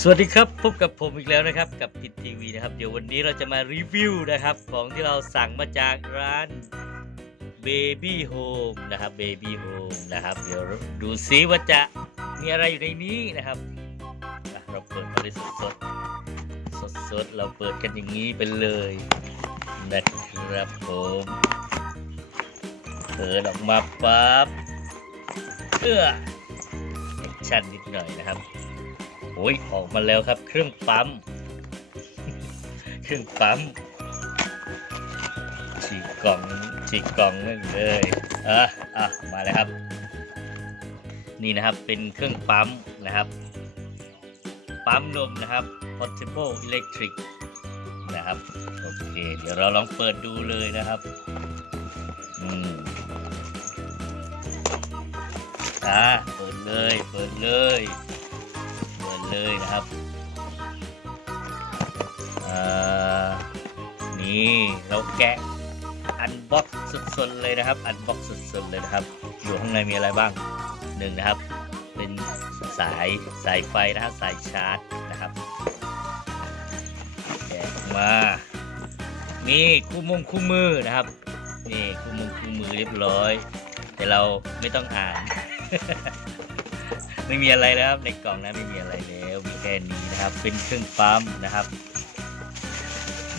สวัสดีครับพบกับผมอีกแล้วนะครับกับพิททีวีนะครับ เดี๋ยววันนี้เราจะมารีวิวนะครับของที่เราสั่งมาจากร้าน Baby Home นะครับ Baby Home นะครับเดี๋ยวดูซิว่าจะมีอะไรอยู่ในนี้นะครับอะเราเปิดมาเลยสดสดสดสดๆเราเปิดกันอย่างนี้ไปเลยนะครับผมเปิดออกมาปั๊บเอื้อแอคชั่นนิดหน่อยนะครับ โอ้ยออกมาแล้วครับ เครื่องปั๊ม เครื่องปั๊มฉีกกล่องฉีกกล่องนั่นเลยอะอะมาแล้วครับ นี่นะครับเป็นเครื่องปั๊มนะครับ ปั๊มนมนะครับ portable electric นะครับโอเคเดี๋ยวเราลองเปิดดูเลยนะครับอืมอะเปิดเลย เปิดเลย เลยนะครับอ่านี่เราแกะอันบ็อกสดๆเลยนะครับ อันบ็อกสดๆเลยนะครับอยู่ข้างในมีอะไรบ้างหนึ่งนะครับ เป็นสายสายไฟนะครับสายชาร์จนะครับแกะออกมานี่คู่มงคู่มือนะครับนี่คู่มงคู่มือเรียบร้อย แต่เราไม่ต้องอ่าน ไม่มีอะไรแล้วครับในกล่องนะไม่มีอะไรแล้วมีแค่นี้นะครับ เป็นเครื่องปั๊มนะครับ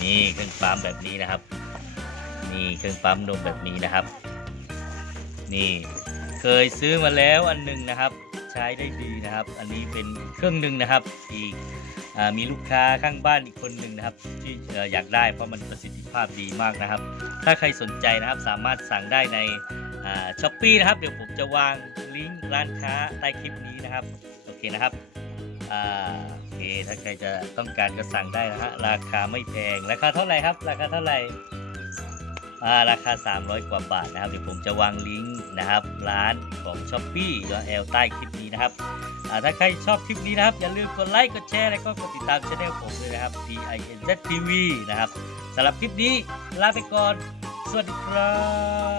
นี่เครื่องปั๊มแบบนี้นะครับนี่เครื่องปั๊มนมแบบนี้นะครับ นี่เคยซื้อมาแล้วอันหนึงนะครับ ใช้ได้ดีนะครับ อันนี้เป็นเครื่องหนึ่งนะครับอีกมีลูกค้าข้างบ้านอีกคนหนึ่งนะครับ ที่อยากได้เพราะมันประสิทธิภาพดีมากนะครับ ถ้าใครสนใจนะครับสามารถสั่งได้ใน ช้อปปี้นะครับ เดี๋ยวผมจะวางลิงก์ร้านค้าใต้คลิปนี้นะครับ โอเคนะครับโอเคถ้าใครจะต้องการก็สั่งได้นะฮะราคาไม่แพง ราคาเท่าไหร่ครับ ราคาเท่าไหร่าราคา 300 กว่าบาทนะครับ เดี๋ยวผมจะวางลิงก์นะครับ ร้านของช้อปปี้แล้วแอลใต้คลิปนี้นะครับถ้าใครชอบคลิปนี้นะครับ อย่าลืมกดไลค์ กดแชร์ แล้วก็กดติดตามช่องผมด้วยนะครับ P I N Z TV นะครับสำหรับคลิปนี้ลาไปก่อน สวัสดีครับ